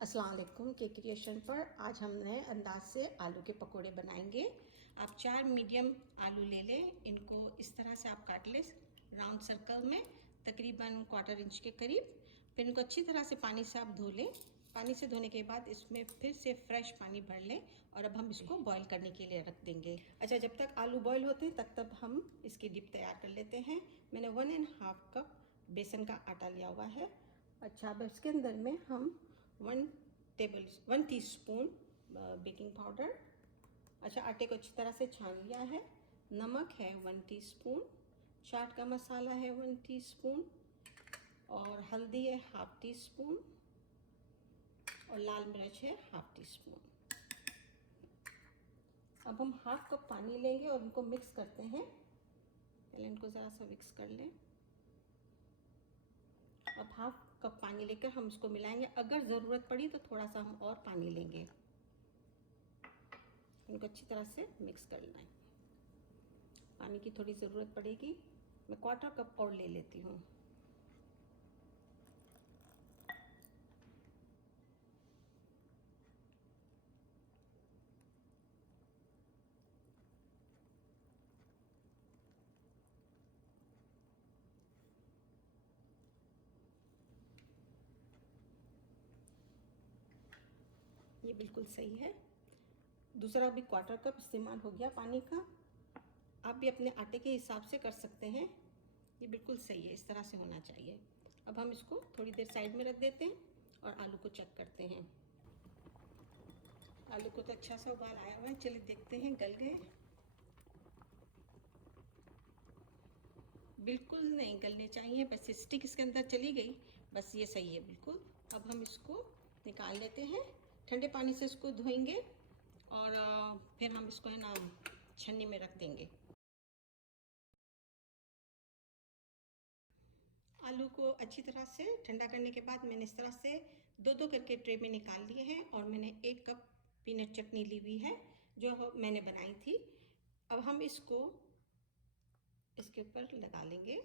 अस्सलाम वालेकुम। Cake creation पर आज हम नए अंदाज से आलू के पकोड़े बनाएंगे। आप 4 मीडियम आलू ले लें, इनको इस तरह से आप काट लें राउंड सर्कल में, तकरीबन 1/4 इंच के करीब। फिर इनको अच्छी तरह से पानी से आप धो लें। पानी से धोने के बाद इसमें फिर से फ्रेश पानी भर लें और अब हम इसको बॉईल करने के लिए रख देंगे। अच्छा, जब तक आलू बॉईल होते हैं तब हम इसकी डिप तैयार कर लेते हैं। मैंने 1.5 कप बेसन का आटा लिया हुआ है। अच्छा, अब इसके अंदर में हम 1 टीस्पून बेकिंग पाउडर। अच्छा, आटे को अच्छी तरह से छान लिया है। नमक है 1 टीस्पून, चाट का मसाला है 1 टीस्पून और हल्दी है 1/2 टीस्पून और लाल मिर्च है 1/2 टीस्पून। अब हम 1/2 कप पानी लेंगे और इनको मिक्स करते हैं। पहले इनको ज़रा सा मिक्स कर लें। अब 1/2 कप पानी लेकर हम इसको मिलाएंगे। अगर ज़रूरत पड़ी तो थोड़ा सा हम और पानी लेंगे। इनको अच्छी तरह से मिक्स कर लें। पानी की थोड़ी ज़रूरत पड़ेगी, मैं 1/4 कप और ले लेती हूँ। ये बिल्कुल सही है। दूसरा भी 1/4 कप इस्तेमाल हो गया पानी का। आप भी अपने आटे के हिसाब से कर सकते हैं। ये बिल्कुल सही है, इस तरह से होना चाहिए। अब हम इसको थोड़ी देर साइड में रख देते हैं और आलू को चेक करते हैं। आलू को तो अच्छा सा उबाल आया हुआ है, चलिए देखते हैं गल गए। बिल्कुल नहीं गलने चाहिए, बस स्टिक इसके अंदर चली गई, बस ये सही है बिल्कुल। अब हम इसको निकाल लेते हैं। ठंडे पानी से इसको धोएंगे और फिर हम इसको है ना छन्नी में रख देंगे। आलू को अच्छी तरह से ठंडा करने के बाद मैंने इस तरह से 2-2 करके ट्रे में निकाल लिए हैं और मैंने 1 कप पीनट चटनी ली हुई है जो मैंने बनाई थी। अब हम इसको इसके ऊपर लगा लेंगे।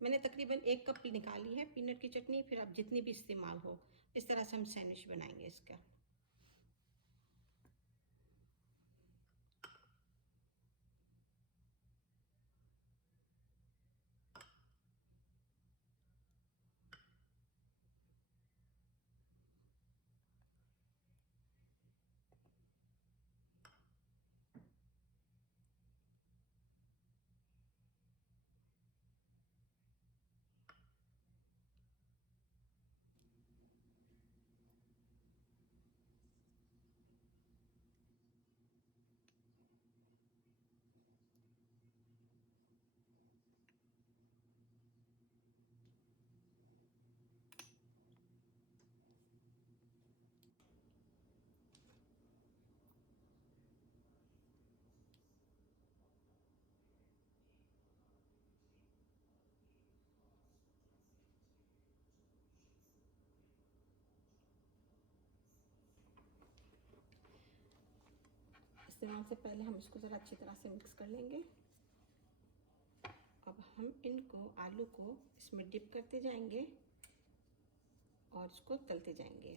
मैंने तकरीबन 1 कप निकाली है पीनट की चटनी। फिर आप जितनी भी इस्तेमाल हो, इस तरह से हम सैंडविच बनाएंगे इसका। इस्तेमाल से पहले हम इसको ज़रा अच्छी तरह से मिक्स कर लेंगे। अब हम इनको आलू को इसमें डिप करते जाएंगे और इसको तलते जाएंगे।